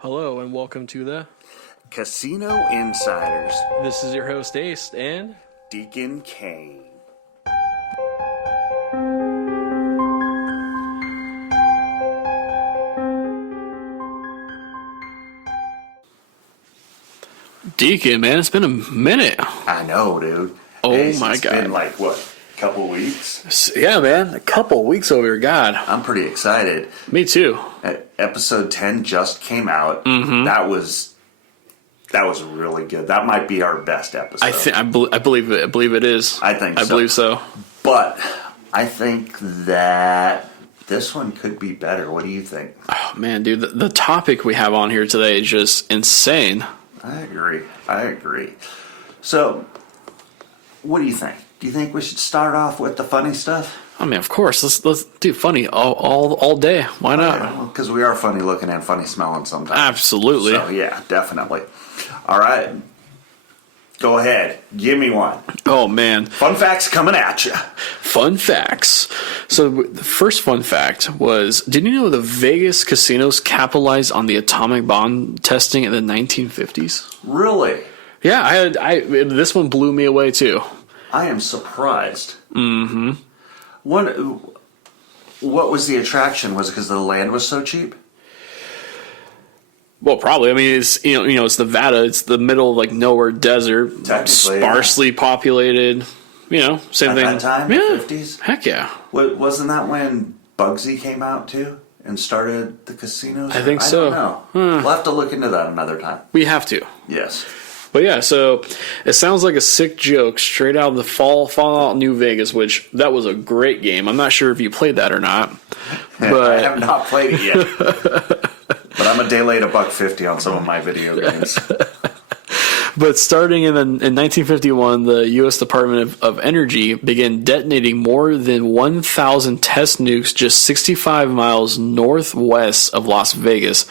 Hello and welcome to the Casino Insiders. This is your host Ace and Deacon Kaine. Deacon, man, it's been a minute. I know, dude. Oh It's my God. It's been like, what, a couple weeks? Yeah, man, a couple weeks over here. God, I'm pretty excited. me too. Episode 10 just came out. Mm-hmm. That was really good. That might be our best episode. I believe it. I believe it is. I think I so. believe so. But I think that this one could be better. What do you think? Oh man, dude, the topic we have on here today is just insane. I agree. So, what do you think? Do you think we should start off with the funny stuff? I mean, of course, let's do funny all day. Why not? Because we are funny looking and funny smelling sometimes. Absolutely. So, yeah, definitely. All right. Go ahead. Give me one. Oh man. Fun facts coming at you. Fun facts. So the first fun fact was, did you know the Vegas casinos capitalized on the atomic bomb testing in the 1950s? Really? Yeah, this one blew me away too. I am surprised. Mm-hmm. What was the attraction? Was it because the land was so cheap? Well, probably. I mean, it's it's Nevada. It's the middle of like nowhere desert, sparsely populated. Same thing. At that time, yeah. the 50s? Heck yeah. Wasn't that when Bugsy came out too and started the casinos? I think so. I don't know. We'll have to look into that another time. We have to. Yes. But yeah, so it sounds like a sick joke straight out of the Fallout New Vegas, which that was a great game. I'm not sure if you played that or not. But I have not played it yet. But I'm a day late $1.50 on some of my video games. But starting in 1951, the U.S. Department of Energy began detonating more than 1,000 test nukes just 65 miles northwest of Las Vegas.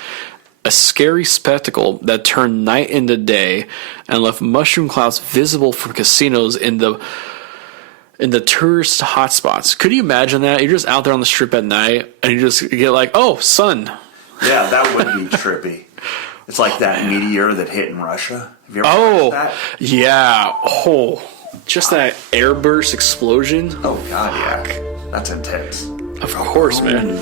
A scary spectacle that turned night into day and left mushroom clouds visible from casinos in the tourist hotspots. Could you imagine that? You're just out there on the strip at night and you just get like, oh, sun. Yeah, that would be trippy. It's like that meteor that hit in Russia. Have you ever watched that? Yeah. Oh, just that airburst explosion. Oh, God, yeah. That's intense. Of course, man.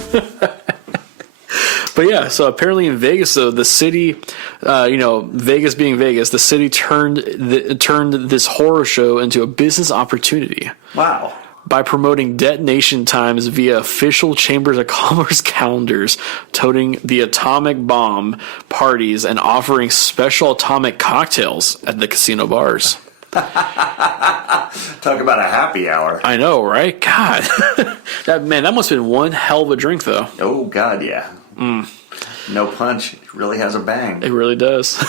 But yeah, so apparently in Vegas, though, the city, Vegas being Vegas, the city turned this horror show into a business opportunity. Wow. By promoting detonation times via official Chambers of Commerce calendars, toting the atomic bomb parties, and offering special atomic cocktails at the casino bars. Talk about a happy hour. I know, right? God. that must have been one hell of a drink, though. Oh, God, yeah. No punch. It really has a bang. It really does.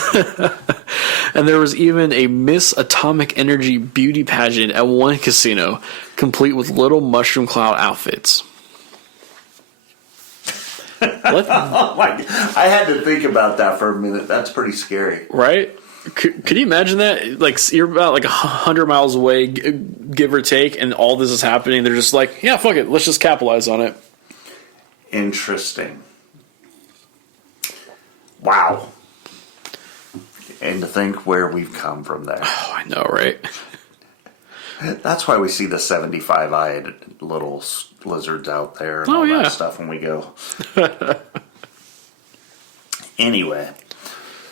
And there was even a Miss Atomic Energy beauty pageant at one casino, complete with little mushroom cloud outfits. Oh my! I had to think about that for a minute. That's pretty scary, right? Could you imagine that? Like, you're about like 100 miles away, give or take, and all this is happening. They're just like, yeah, fuck it, let's just capitalize on it. Interesting. Wow. And to think where we've come from there. Oh, I know, right? That's why we see the 75-eyed little lizards out there and all that stuff when we go. Anyway,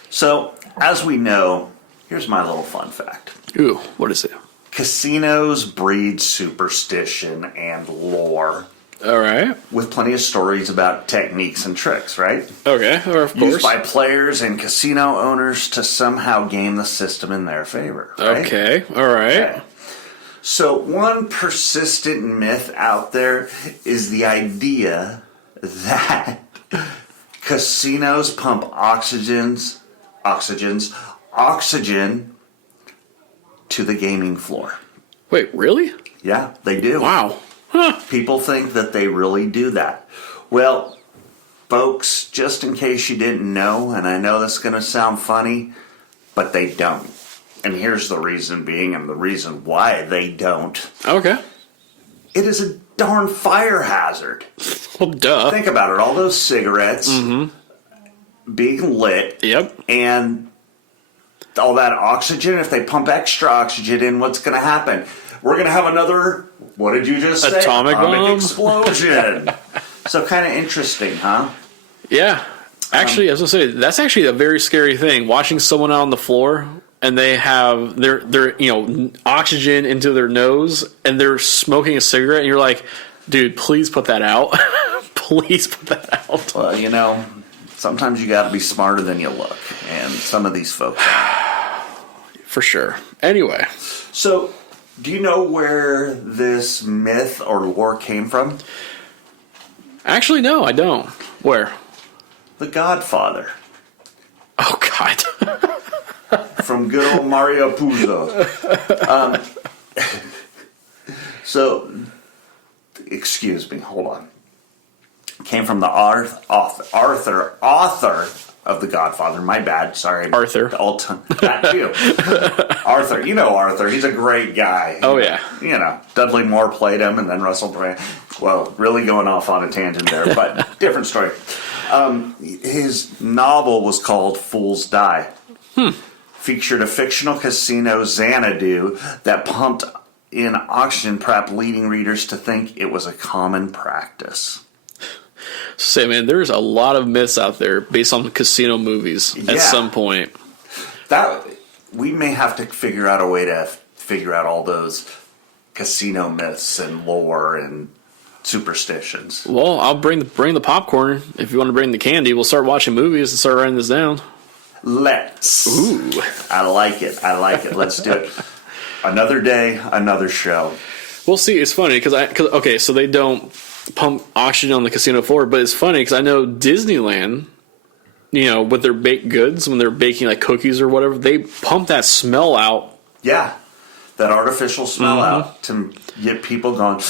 so as we know, here's my little fun fact. Ooh, what is it? Casinos breed superstition and lore. All right. With plenty of stories about techniques and tricks, right? Okay, or of course. Used by players and casino owners to somehow game the system in their favor, right? Okay, all right. Okay. So one persistent myth out there is the idea that casinos pump oxygen to the gaming floor. Wait, really? Yeah, they do. Wow. Huh. People think that they really do that. Well, folks, just in case you didn't know, and I know this is going to sound funny, but they don't. And here's the reason being, and the reason why they don't. Okay. It is a darn fire hazard. Well, duh. Think about it. All those cigarettes, being lit. Yep. And all that oxygen, if they pump extra oxygen in, what's going to happen? We're going to have another, what did you just say? Atomic bomb? Explosion. So kind of interesting, huh? Yeah. Actually, I was going to say, that's actually a very scary thing. Watching someone out on the floor and they have their oxygen into their nose and they're smoking a cigarette and you're like, dude, please put that out. Please put that out. Well, sometimes you got to be smarter than you look. And some of these folks are. For sure. Anyway. So, do you know where this myth or lore came from? Actually, no, I don't. Where? The Godfather. Oh, God. From good old Mario Puzo. So, excuse me, hold on. Came from the author of The Godfather. My bad, sorry. Arthur. That too. Arthur. You know Arthur. He's a great guy. Oh, yeah. Dudley Moore played him, and then Russell Brand. Well, really going off on a tangent there, but different story. His novel was called Fools Die. Featured a fictional casino, Xanadu, that pumped in oxygen, perhaps leading readers to think it was a common practice. Say, man, there's a lot of myths out there based on casino movies at some point. That we may have to figure out a way to figure out all those casino myths and lore and superstitions. Well, I'll bring the popcorn. If you want to bring the candy, we'll start watching movies and start writing this down. Let's. Ooh. I like it. Let's do it. Another day, another show. We'll see. It's funny because so they don't pump oxygen on the casino floor, but it's funny because I know Disneyland, with their baked goods, when they're baking like cookies or whatever, they pump that smell out. Yeah, that artificial smell out to get people going.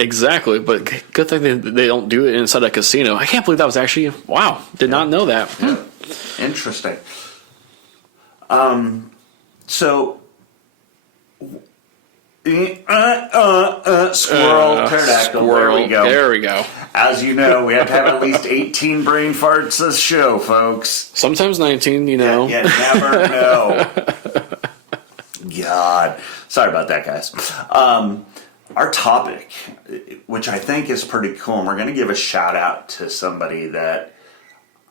Exactly, but good thing they don't do it inside a casino. I can't believe that was actually, wow, did not know that. Yeah. Interesting. So... squirrel, pterodactyl. Squirrel. There we go. There we go. As you know, we have to have at least 18 brain farts this show, folks. Sometimes 19, You never know. God. Sorry about that, guys. Our topic, which I think is pretty cool, and we're going to give a shout out to somebody that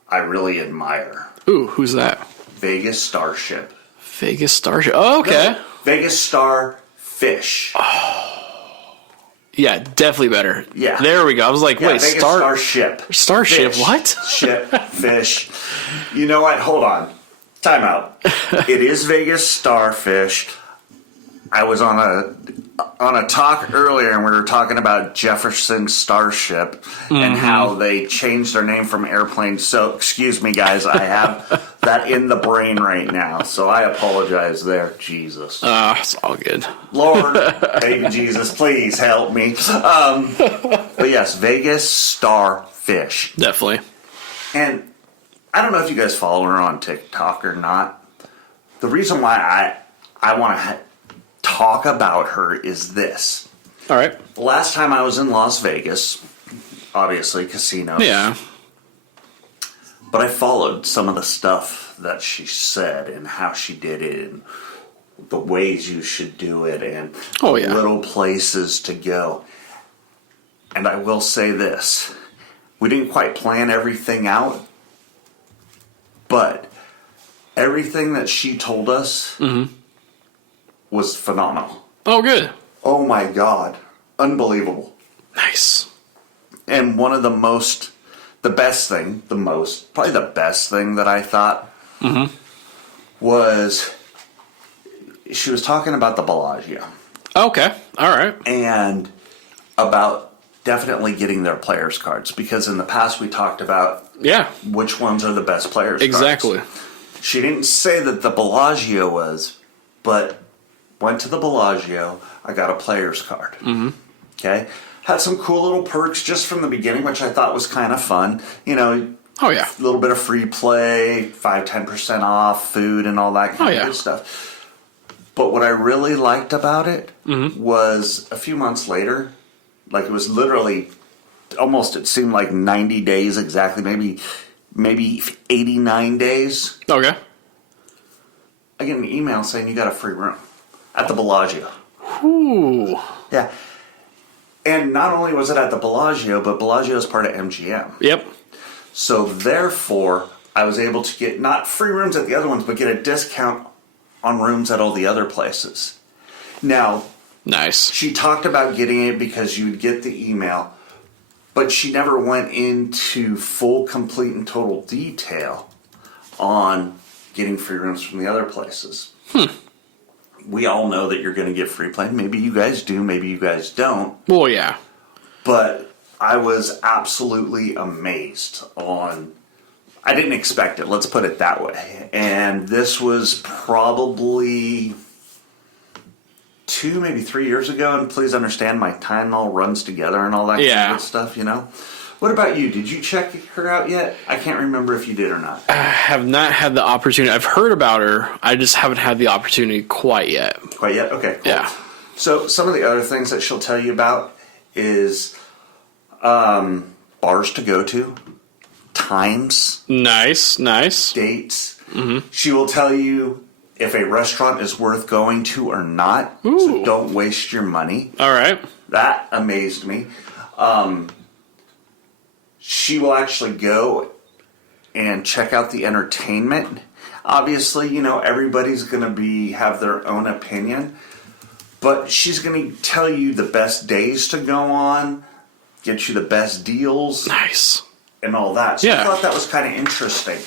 I really admire. Ooh, who's that? Vegas Starship. Vegas Starship. Oh, okay. No, Vegas Starfish. Yeah, definitely better. Yeah. There we go. I was like, wait, Vegas Starship. Starship, Fish. what? Ship, fish. You know what? Hold on. Time out. It is Vegas Starfish. I was on a talk earlier, and we were talking about Jefferson Starship and how they changed their name from airplane. So, excuse me, guys, I have that in the brain right now. So I apologize there. Jesus. It's all good. Lord, baby Jesus, please help me. But yes, Vegas Starfish. Definitely. And I don't know if you guys follow her on TikTok or not. The reason why I want to talk about her is this. All right. The last time I was in Las Vegas, obviously casinos. Yeah. But I followed some of the stuff that she said and how she did it and the ways you should do it and little places to go. And I will say this. We didn't quite plan everything out, but everything that she told us was phenomenal. Oh, good. Oh my God. Unbelievable. Nice. And one of the best thing that I thought was she was talking about the Bellagio. Okay. All right. And about definitely getting their players cards, because in the past we talked about which ones are the best players exactly. cards. She didn't say that the Bellagio was, but went to the Bellagio, I got a player's card. Okay? Had some cool little perks just from the beginning, which I thought was kind of fun. Oh, yeah. A little bit of free play, 5-10% off, food, and all that kind of good stuff. But what I really liked about it was a few months later, like it was literally almost, it seemed like 90 days exactly, maybe maybe 89 days, Okay. I get an email saying you got a free room at the Bellagio. Ooh. Yeah. And not only was it at the Bellagio, but Bellagio is part of MGM. Yep. So therefore, I was able to get not free rooms at the other ones, but get a discount on rooms at all the other places. Now, Nice. she talked about getting it because you would get the email, but she never went into full, complete, and total detail on getting free rooms from the other places. We all know that you're going to get free play. Maybe you guys do, maybe you guys don't. Well, yeah. But I was absolutely amazed on... I didn't expect it, let's put it that way. And this was probably 2, maybe 3 years ago. And please understand, my time all runs together and all that kind of stuff, you know? What about you? Did you check her out yet? I can't remember if you did or not. I have not had the opportunity. I've heard about her. I just haven't had the opportunity quite yet. Quite yet? Okay, cool. Yeah. So some of the other things that she'll tell you about is bars to go to, times, Nice. dates. She will tell you if a restaurant is worth going to or not. Ooh. So don't waste your money. All right. That amazed me. She will actually go and check out the entertainment. Obviously, you know, everybody's going to have their own opinion. But she's going to tell you the best days to go on, get you the best deals, Nice. and all that. So Yeah. I thought that was kind of interesting.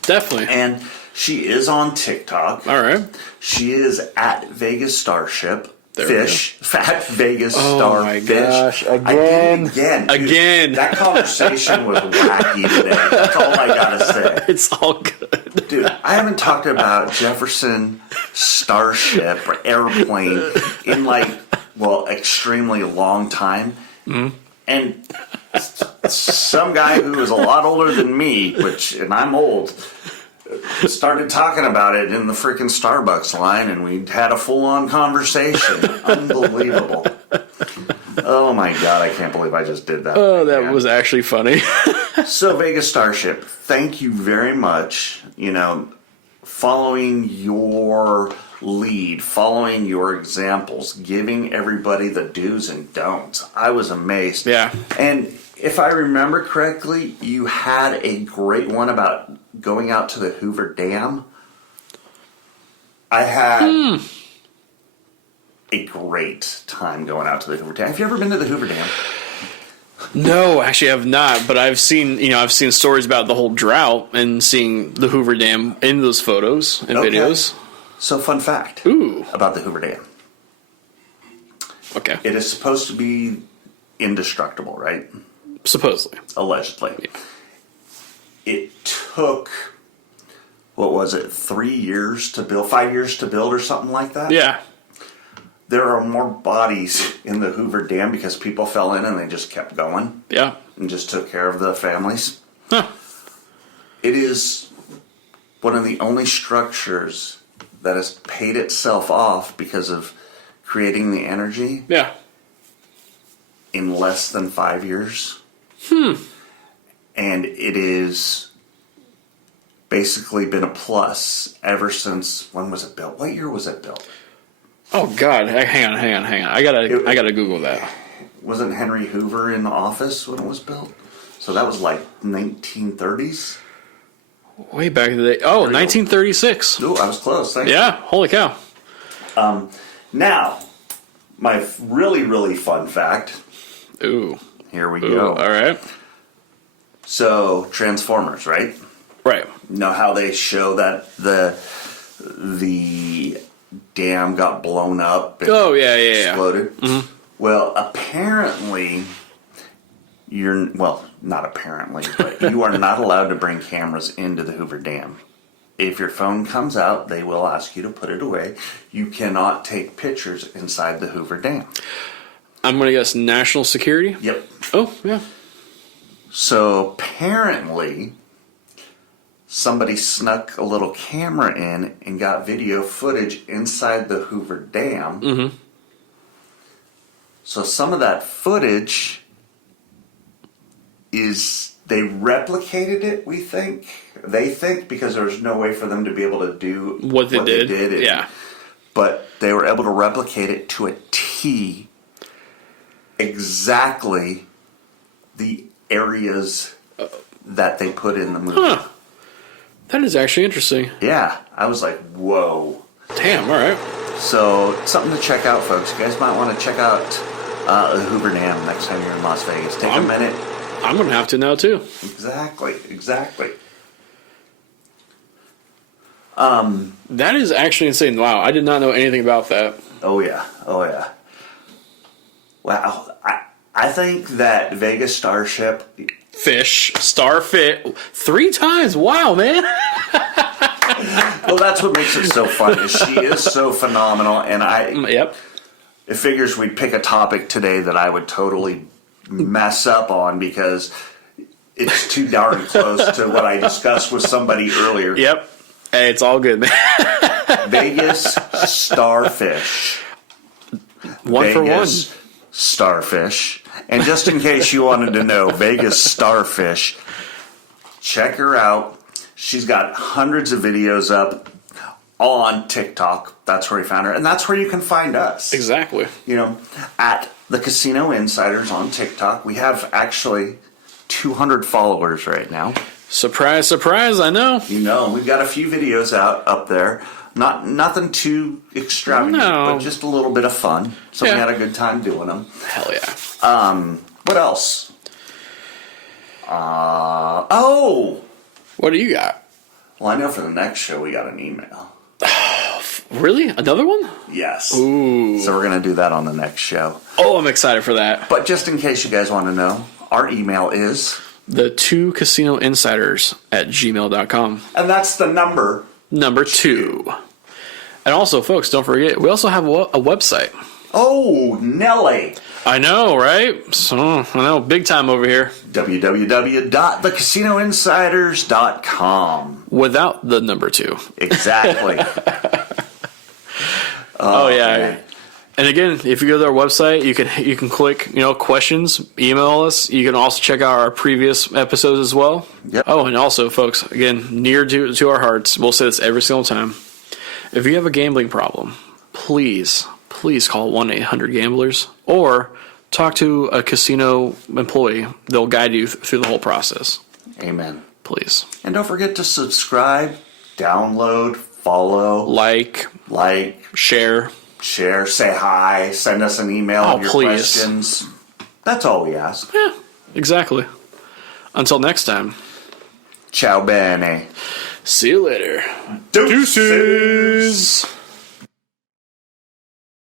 Definitely. And she is on TikTok. All right. She is at Vegas Starship. There we Fish. Fat Vegas Oh Starfish. my gosh, I did it again. Dude, Again. that conversation was wacky today. That's all I gotta say. It's all good. Dude, I haven't talked about Jefferson Starship or airplane in extremely long time. And some guy who is a lot older than me, and I'm old, started talking about it in the freaking Starbucks line, and we had a full-on conversation. Unbelievable. Oh my God, I can't believe I just did that. Oh, that was actually funny. So Vegas Starship, thank you very much. You know, following your lead, following your examples, giving everybody the do's and don'ts. I was amazed. Yeah. And if I remember correctly, you had a great one about going out to the Hoover Dam. I had a great time going out to the Hoover Dam. Have you ever been to the Hoover Dam? No, actually, I have not. But I've seen stories about the whole drought and seeing the Hoover Dam in those photos and videos. So, fun fact about the Hoover Dam. Okay. It is supposed to be indestructible, right? Supposedly. Allegedly. Yeah. It took, 3 years to build, 5 years to build or something like that? Yeah. There are more bodies in the Hoover Dam because people fell in and they just kept going. Yeah. And just took care of the families. Huh. It is one of the only structures that has paid itself off because of creating the energy Yeah. in less than 5 years. And it is basically been a plus ever since, when was it built? What year was it built? Oh God! Hang on. I gotta Google that. Wasn't Henry Hoover in the office when it was built? So that was like 1930s? Way back in the day. Oh, 1936. Ooh, I was close. Thank you. Yeah. Holy cow. Now, my really, really fun fact. Ooh. Here we Ooh. go. All right. So, Transformers, right? Right. You know how they show that the dam got blown up and exploded? Mm-hmm. Well, apparently, not apparently, but you are not allowed to bring cameras into the Hoover Dam. If your phone comes out, they will ask you to put it away. You cannot take pictures inside the Hoover Dam. I'm going to guess national security. Yep. Oh, yeah. So apparently, somebody snuck a little camera in and got video footage inside the Hoover Dam. Mm-hmm. So some of that footage is They replicated it, we think. They think because there was no way for them to be able to do What they did. Yeah. But they were able to replicate it to a T, exactly the areas that they put in the movie. Huh. That is actually interesting. Yeah, I was like, whoa. Damn, all right. So, something to check out, folks. You guys might want to check out the Hoover Dam next time you're in Las Vegas. Take a minute. I'm going to have to now, too. Exactly. That is actually insane. Wow, I did not know anything about that. Oh, yeah. Wow. I think that Vegas Starship... Starfit, 3 times. Wow, man. Well, that's what makes it so fun. Is she is so phenomenal, and Yep. It figures we'd pick a topic today that I would totally mess up on because it's too darn close to what I discussed with somebody earlier. Yep. Hey, it's all good, man. Vegas Starfish. One for one. Starfish. And just in case you wanted to know, Vegas Starfish, check her out. She's got hundreds of videos up on TikTok. That's where we found her. And that's where you can find us. Exactly. You know, at the Casino Insiders on TikTok. We have actually 200 followers right now. Surprise, surprise, I know. You know, we've got a few videos up there. Nothing too extravagant, but just a little bit of fun. So we had a good time doing them. Hell yeah. What else? What do you got? Well, I know for the next show we got an email. Really? Another one? Yes. Ooh. So we're going to do that on the next show. Oh, I'm excited for that. But just in case you guys want to know, our email is... the2casinoinsiders@gmail.com. And that's the number 2. And also, folks, don't forget, we also have a website. Oh, Nelly. I know, right? So, I know, big time over here. www.thecasinoinsiders.com. Without the number 2. Exactly. Oh yeah. Man. And again, if you go to our website, you can click, questions, email us. You can also check out our previous episodes as well. Yep. Oh, and also, folks, again, near to our hearts, we'll say this every single time. If you have a gambling problem, please call 1-800-GAMBLERS or talk to a casino employee. They'll guide you through the whole process. Amen. Please. And don't forget to subscribe, download, follow, like, share, say hi, send us an email of your questions. That's all we ask. Yeah, exactly. Until next time. Ciao bene. See you later. Deuces.